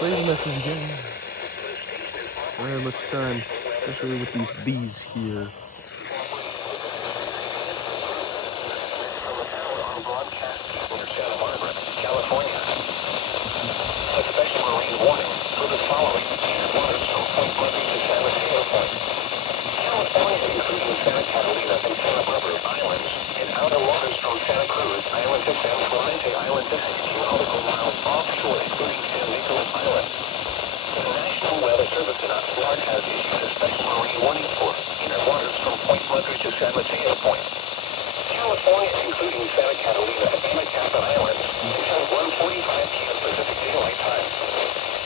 play the message again. I don't have much time, especially with these bees here. California. A special marine warning for the following waters from Point Murphy to San Mateo Point. California, including Santa Catalina and Santa Barbara Islands, and outer waters from Santa Cruz Island to San Clemente Island to 60 nautical miles offshore, including San Nicolas Island. The National Weather Service in Florida has issued a special marine warning for inner waters from Point Murphy to San Mateo Point. California, including Santa Catalina and Anacapa Islands, until 1:45 p.m. Pacific Daylight Time.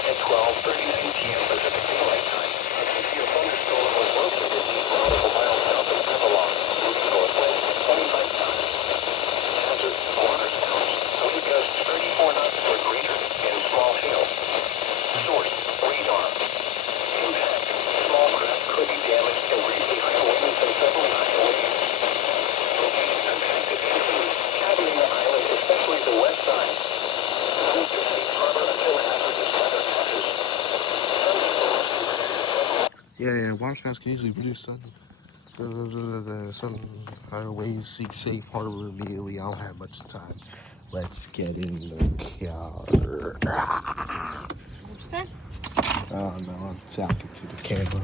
At 12:39 p.m. Pacific Daylight Time, a severe thunderstorm was located 8 nautical miles south of Avalon, moving northwest at 25 knots. Hazard, water sounds, wind gusts 34 knots or greater, and small hail. Source, radar. Impact, small craft could be damaged and briefly high winds and suddenly high waves. Locations impacted include Catalina Island, especially the west side. Move to Safe Harbor until hazardous weather passes. Yeah, water spouts can easily produce sun higher waves, seek safe harbor immediately. I don't have much time. Let's get in the car. What'd you say? Oh no, I'm talking to the camera.